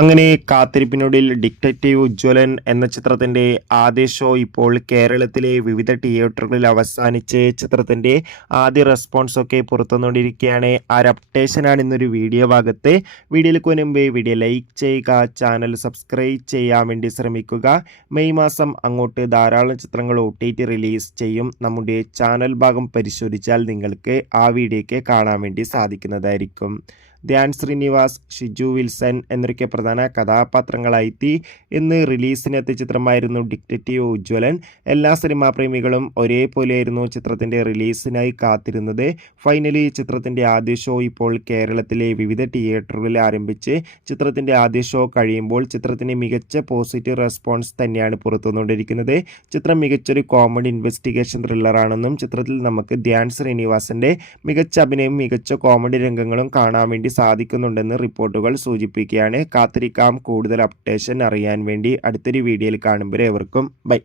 അങ്ങനെ കാത്തിരിപ്പിനൊടുവിൽ ഡിറ്റക്റ്റീവ് ഉജ്ജ്വലൻ എന്ന ചിത്രത്തിന്റെ ആദ്യ ഷോ ഇപ്പോൾ കേരളത്തിലെ വിവിധ തിയേറ്ററുകളിൽ അവസാനിച്ച് ചിത്രത്തിന്റെ ആദ്യ റെസ്പോൺസ് ഒക്കെ പുറത്തുവന്നുകൊണ്ടിരിക്കുകയാണ്. ആ ഒരു അപ്ഡേഷനാണ് ഇന്നൊരു വീഡിയോ ഭാഗത്ത്. വീഡിയോയിലേക്ക് മുൻപ് വീഡിയോ ലൈക്ക് ചെയ്യുക, ചാനൽ സബ്സ്ക്രൈബ് ചെയ്യാൻ വേണ്ടി ശ്രമിക്കുക. മെയ് മാസം അങ്ങോട്ട് ധാരാളം ചിത്രങ്ങൾ OTT റിലീസ് ചെയ്യും. നമ്മുടെ ചാനൽ ഭാഗം പരിശോധിച്ചാൽ നിങ്ങൾക്ക് ആ വീഡിയോയ്ക്ക് കാണാൻ വേണ്ടി സാധിക്കുന്നതായിരിക്കും. ധ്യാൻ ശ്രീനിവാസ്, ഷിജു വിൽസൺ എന്നൊക്കെ പ്രധാന കഥാപാത്രങ്ങളായി ഇന്ന് റിലീസിനെത്തിയ ചിത്രമായിരുന്നു ഡിറ്റക്റ്റീവ് ഉജ്ജ്വലൻ. എല്ലാ സിനിമാ പ്രേമികളും ഒരേപോലെയായിരുന്നു ചിത്രത്തിൻ്റെ റിലീസിനായി കാത്തിരുന്നത്. ഫൈനലി ചിത്രത്തിൻ്റെ ആദ്യ ഷോ ഇപ്പോൾ കേരളത്തിലെ വിവിധ തിയേറ്ററുകളിൽ ആരംഭിച്ച് ചിത്രത്തിൻ്റെ ആദ്യ ഷോ കഴിയുമ്പോൾ ചിത്രത്തിന് മികച്ച പോസിറ്റീവ് റെസ്പോൺസ് തന്നെയാണ് പുറത്തുവന്നുകൊണ്ടിരിക്കുന്നത്. ചിത്രം മികച്ചൊരു കോമഡി ഇൻവെസ്റ്റിഗേഷൻ ത്രില്ലറാണെന്നും ചിത്രത്തിൽ നമുക്ക് ധ്യാൻ ശ്രീനിവാസന്റെ മികച്ച അഭിനയവും മികച്ച കോമഡി രംഗങ്ങളും കാണാൻ വേണ്ടി സാധിക്കുന്നുണ്ടെന്ന് റിപ്പോർട്ടുകൾ സൂചിപ്പിക്കുകയാണ്. കാത്തിരിക്കാം കൂടുതൽ അപ്ഡേഷൻ അറിയാൻ വേണ്ടി. അടുത്തൊരു വീഡിയോയിൽ കാണുമ്പോൾ ഏവർക്കും ബൈ.